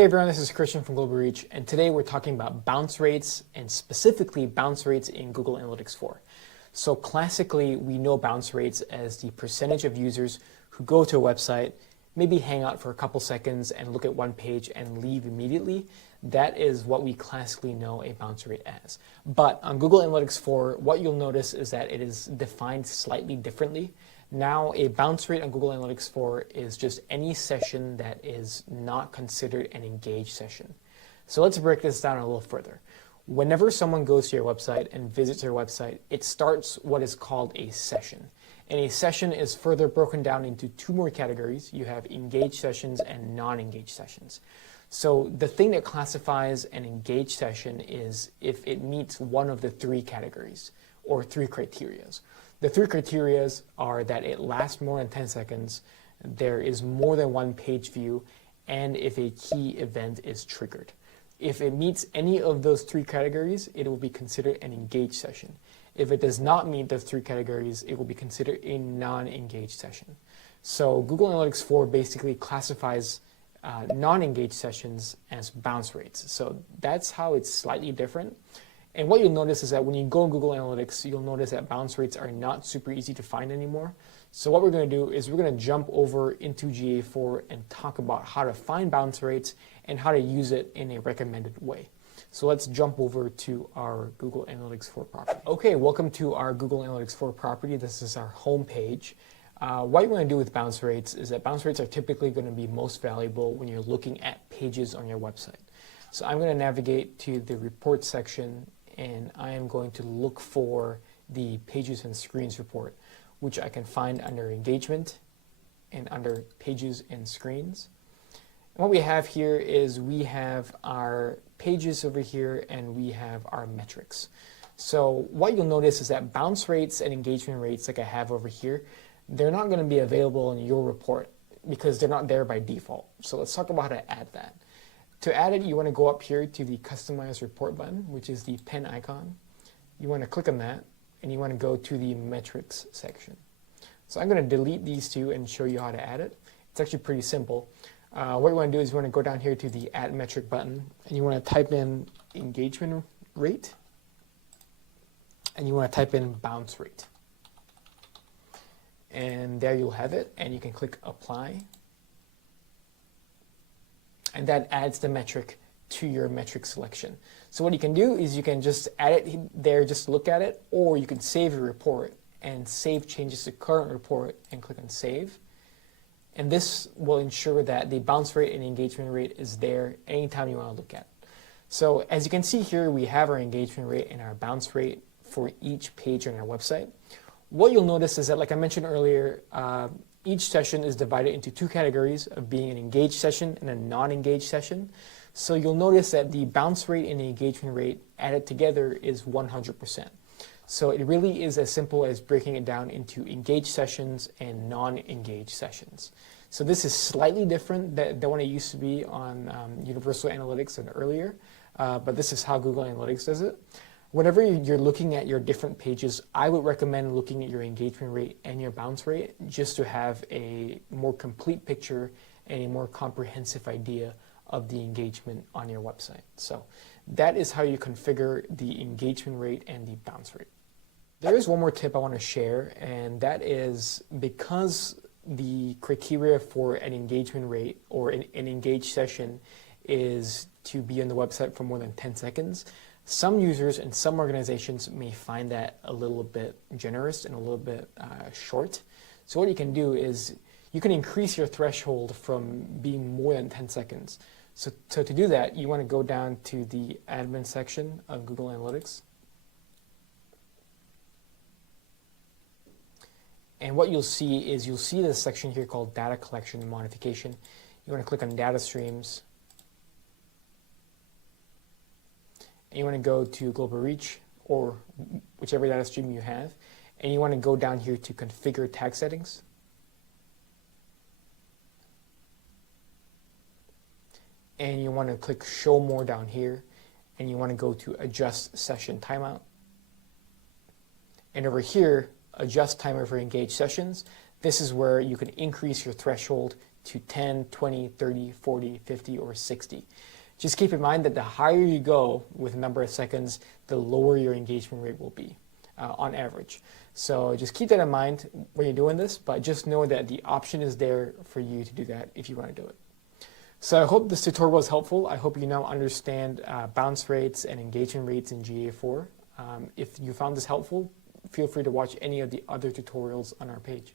Hey everyone, this is Christian from Global Reach, and today we're talking about bounce rates, and specifically bounce rates in Google Analytics 4. So classically, we know bounce rates as the percentage of users who go to a website, maybe hang out for a couple seconds and look at one page and leave immediately. That is what we classically know a bounce rate as. But on Google Analytics 4, what you'll notice is that it is defined slightly differently. Now, a bounce rate on Google Analytics 4 is just any session that is not considered an engaged session. So let's break this down a little further. Whenever someone goes to your website and visits your website, it starts what is called a session. And a session is further broken down into two more categories. You have engaged sessions and non-engaged sessions. So the thing that classifies an engaged session is if it meets one of the three categories or three criterias. The three criterias are that it lasts more than 10 seconds, there is more than one page view, and if a key event is triggered. If it meets any of those three categories, it will be considered an engaged session. If it does not meet those three categories, it will be considered a non-engaged session. So Google Analytics 4 basically classifies non-engaged sessions as bounce rates. So that's how it's slightly different. And what you'll notice is that when you go in Google Analytics, you'll notice that bounce rates are not super easy to find anymore. So what we're going to do is we're going to jump over into GA4 and talk about how to find bounce rates and how to use it in a recommended way. So let's jump over to our Google Analytics 4 property. Okay, welcome to our Google Analytics 4 property. This is our home page. What you want to do with bounce rates is that bounce rates are typically going to be most valuable when you're looking at pages on your website. So I'm going to navigate to the report section, and I am going to look for the pages and screens report, which I can find under engagement and under pages and screens. And what we have here is we have our pages over here and we have our metrics. So what you'll notice is that bounce rates and engagement rates, like I have over here, they're not going to be available in your report because they're not there by default. So let's talk about how to add that. To add it, you want to go up here to the Customize Report button, which is the pen icon. You want to click on that, and you want to go to the Metrics section. So I'm going to delete these two and show you how to add it. It's actually pretty simple. What you want to do is you want to go down here to the Add Metric button, and you want to type in engagement rate, and you want to type in bounce rate. And there you'll have it, and you can click Apply. And that adds the metric to your metric selection. So what you can do is you can just add it there, just look at it, or you can save your report and save changes to current report and click on Save. And this will ensure that the bounce rate and engagement rate is there anytime you want to look at it. So as you can see here, we have our engagement rate and our bounce rate for each page on our website. What you'll notice is that, like I mentioned earlier, each session is divided into two categories of being an engaged session and a non-engaged session. So you'll notice that the bounce rate and the engagement rate added together is 100%. So it really is as simple as breaking it down into engaged sessions and non-engaged sessions. So this is slightly different than what it used to be on Universal Analytics and earlier, but this is how Google Analytics does it. Whenever you're looking at your different pages, I would recommend looking at your engagement rate and your bounce rate just to have a more complete picture and a more comprehensive idea of the engagement on your website. So that is how you configure the engagement rate and the bounce rate. There is one more tip I want to share, and that is because the criteria for an engagement rate or an engaged session is to be on the website for more than 10 seconds, some users and some organizations may find that a little bit generous and a little bit short. So what you can do is you can increase your threshold from being more than 10 seconds. So to do that, you want to go down to the admin section of Google Analytics. And what you'll see is you'll see this section here called Data Collection and Modification. You want to click on Data Streams. And you want to go to Global Reach or whichever data stream you have, and you want to go down here to Configure Tag Settings. And you want to click Show More down here, and you want to go to Adjust Session Timeout. And over here, Adjust Timer for Engaged Sessions. This is where you can increase your threshold to 10, 20, 30, 40, 50, or 60. Just keep in mind that the higher you go with the number of seconds, the lower your engagement rate will be on average. So just keep that in mind when you're doing this, but just know that the option is there for you to do that if you want to do it. So I hope this tutorial was helpful. I hope you now understand bounce rates and engagement rates in GA4. If you found this helpful, feel free to watch any of the other tutorials on our page.